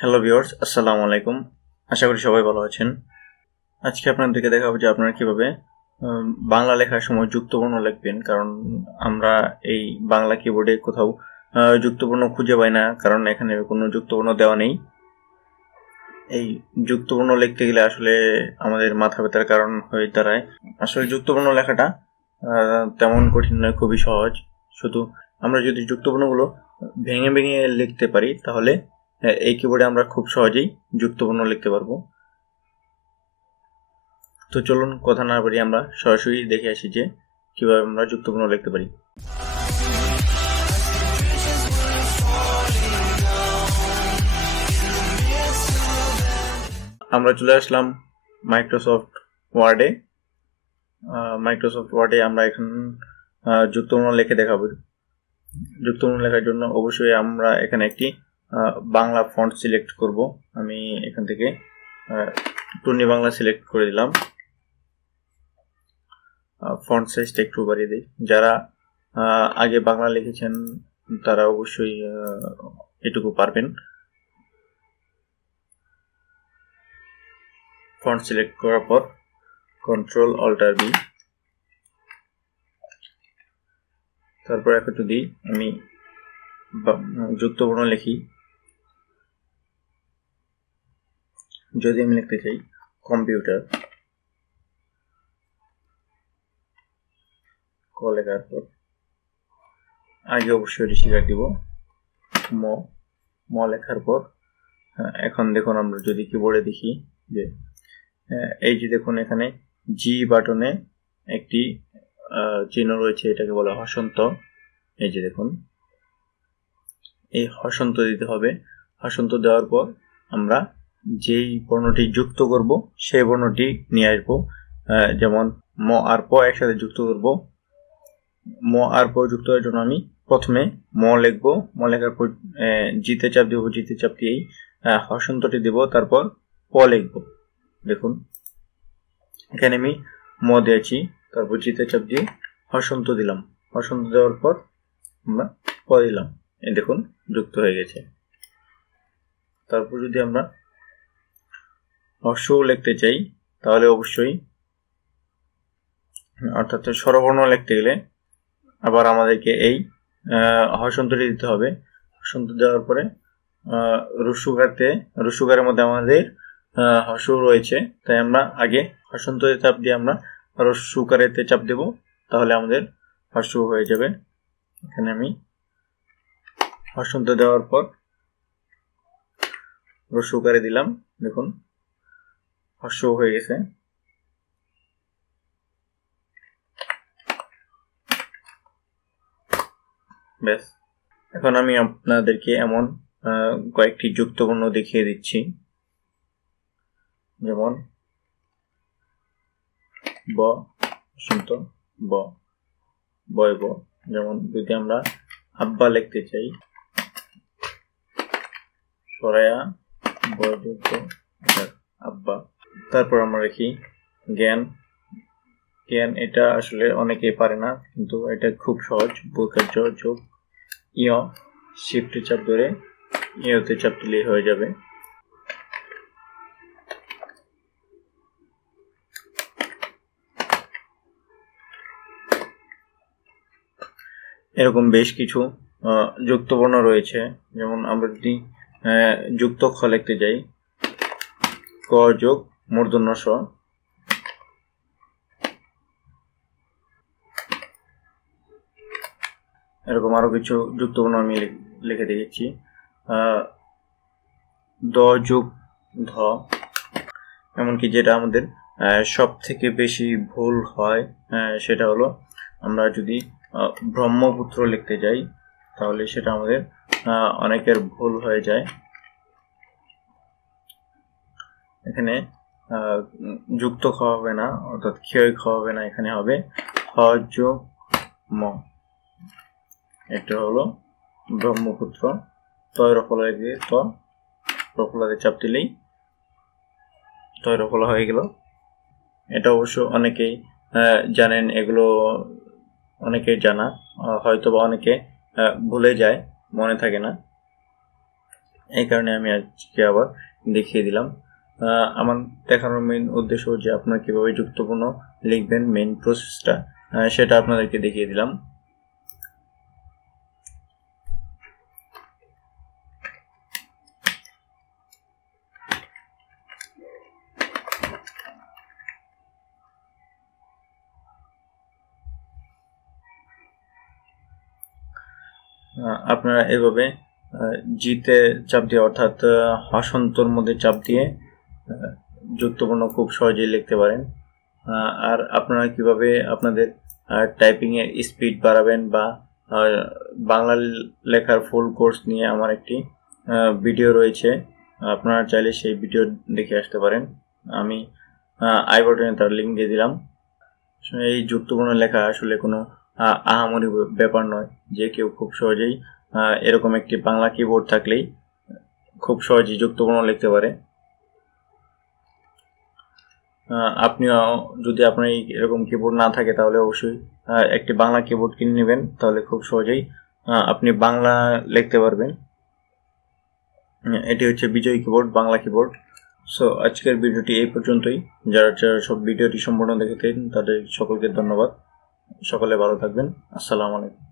Hello viewers, আসসালামু আলাইকুম। আশা করি সবাই ভালো আছেন। আজকে আপনাদেরকে দেখাবো যে আপনারা কিভাবে বাংলা লেখার সময় যুক্তবর্ণ লিখবেন। কারণ আমরা এই বাংলা কিবোর্ডে কোথাও যুক্তবর্ণ খুঁজে পাই না, কারণ এখানে কোনো যুক্তবর্ণ দেওয়া নেই। এই যুক্তবর্ণ লিখতে গেলে আসলে আমাদের মাথা ব্যথার কারণ হয়ে দাঁড়ায়। আসলে যুক্তবর্ণ লেখাটা তেমন কঠিন নয়, খুবই সহজ। শুধু আমরা যদি যুক্তবর্ণগুলো ভেঙে ভেঙে লিখতে পারি তাহলে এই কিবোর্ডে আমরা খুব সহজেই যুক্তবর্ণ লিখতে পারবো। তো চলুন কথা না বাড়িয়ে আমরা সরাসরি দেখে আসি যে কিভাবে আমরা যুক্তবর্ণ লিখতে পারি। আমরা চলে আসলাম মাইক্রোসফট ওয়ার্ডে। আমরা এখন যুক্তবর্ণ লিখে দেখাবো। যুক্তবর্ণ লেখার জন্য অবশ্যই আমরা এখানে একটি বাংলা ফন্ট সিলেক্ট করব। আমি এখান থেকে টুনি বাংলা সিলেক্ট করে দিলাম। ফন্ট সাইজটা একটু বাড়িয়ে দিই। যারা আগে বাংলা লিখেছেন তারা অবশ্যই এটুকু পারবেন। ফন্ট সিলেক্ট করার পর কন্ট্রোল অল্টার বি, তারপর এখন যদি আমি যুক্তবর্ণ লিখি, যদি আমি লিখতে চাই কম্পিউটার, ক লেখার পর আগে অবশ্যই ঋষিকার দিব, ম লেখার পর এখন দেখুন আমরা যদি কিবোর্ডে দেখি যে এই যে দেখুন এখানে জি বাটনে একটি চিহ্ন রয়েছে, এটাকে বলা হসন্ত। এই যে দেখুন, এই হসন্ত দিতে হবে। হসন্ত দেওয়ার পর আমরা যেই বর্ণটি যুক্ত করব সেই বর্ণটি নিয়ে আসবো। যেমন ম আর প একসাথে যুক্ত করব। ম আর প যুক্ত করার জন্য আমি প্রথমে ম লিখবো, ম লেখার পর জিতে চাপ দেবো, জিতে চাপ দিয়েই হসন্তটি দেব, তারপর প লিখব। দেখুন এখানে আমি ম দিয়েছি, তারপর জিতে চাপ দিয়ে হসন্ত দিলাম। হসন্ত দেওয়ার পর আমরা প দিলাম, এই দেখুন যুক্ত হয়ে গেছে। তারপর যদি আমরা হর্ষ লিখতে চাই তাহলে অবশ্যই, অর্থাৎ স্বরবর্ণ লিখতে গেলে আবার আমাদেরকে এই হসন্তটি দিতে হবে। হসন্ত দেওয়ার পরে রস্যুকারের মধ্যে আমাদের হর্ষ রয়েছে, তাই আমরা আগে হসন্ততে চাপ দিয়ে আমরা রস্যুকারেতে চাপ দেব, তাহলে আমাদের হর্ষ হয়ে যাবে। এখানে আমি হসন্ত দেওয়ার পর রস্যুকারে দিলাম, দেখুন হর্ষ হয়ে গেছে। ব্যাস, এখন আমি আপনাদেরকে এমন কয়েকটি যুক্তবর্ণ দেখিয়ে দিচ্ছি। যেমন ব হসন্ত ব, বয় ব। যেমন যদি আমরা আব্বা লিখতে চাই, সরায়া বয় যুক্ত আব্বা। তারপর আমরা লিখি জ্ঞান। জ্ঞান এটা আসলে অনেকেই পারে না, কিন্তু এটা খুব সহজ। বকার যোগ ইয়, শিফটে চাপ ধরে ইয়তে চাপ দিলেই হয়ে যাবে। এরকম বেশ কিছু যুক্তবর্ণ রয়েছে। যেমন আমরা যদি যুক্ত খ লিখতে যাই, ক যোগ মূর্ধন্য স, এরকম আরো কিছু যুক্তবর্ণ আমি লিখে দিয়েছি। দ যোগ ধ, এমনকি যেটা আমাদের সব থেকে বেশি ভুল হয় সেটা হলো আমরা যদি ব্রহ্মপুত্র লিখতে যাই তাহলে সেটা আমাদের অনেকের ভুল হয়ে যায়। এখানে যুক্ত খ হবে না, অর্থাৎ ক্ষয় খ হবে না, এখানে হবে হ যোগ ম। এটা হলো ব্রহ্মপুত্র। তৈরফলা দিয়ে ত, রফলাতে চাপ দিলেই তৈরফলা হয়ে গেল। এটা অবশ্য অনেকেই জানেন, এগুলো অনেকেই জানা, হয়তো বা অনেকে ভুলে যায়, মনে থাকে না। এই কারণে আমি আজকে আবার দেখিয়ে দিলাম। আমার দেখানোর মেইন উদ্দেশ্য যে আপনারা কীভাবে যুক্তবর্ণ লিখবেন, মেইন প্রসেসটা সেটা আপনাদেরকে দেখিয়ে দিলাম। আপনারা এভাবে জিতে চাপ দিয়ে অর্থাৎ হসন্তর মধ্যে চাপ দিয়ে যুক্তবর্ণ খুব সহজেই লিখতে পারেন। আর আপনারা কিভাবে আপনাদের টাইপিংয়ের স্পিড বাড়াবেন বা বাংলা লেখার ফুল কোর্স নিয়ে আমার একটি ভিডিও রয়েছে, আপনারা চাইলে সেই ভিডিও দেখে আসতে পারেন। আমি আই বাটনে তার লিঙ্ক দিয়ে দিলাম। এই যুক্তবর্ণ লেখা আসলে কোনো আহামরি ব্যাপার নয়, যে কেউ খুব সহজেই এরকম একটি বাংলা কিবোর্ড থাকলেই খুব সহজেই যুক্তবর্ণ লিখতে পারে। আপনিও যদি আপনার এরকম কিবোর্ড না থাকে তাহলে অবশ্যই একটি বাংলা কিবোর্ড কিনে নেবেন, তাহলে খুব সহজেই আপনি বাংলা লিখতে পারবেন। এটি হচ্ছে বিজয় কিবোর্ড, বাংলা কিবোর্ড। সো আজকের ভিডিওটি এই পর্যন্তই। যারা সব ভিডিওটি সম্পূর্ণ দেখেছেন তাদের সকলকে ধন্যবাদ। সকলে ভালো থাকবেন। আসসালামু আলাইকুম।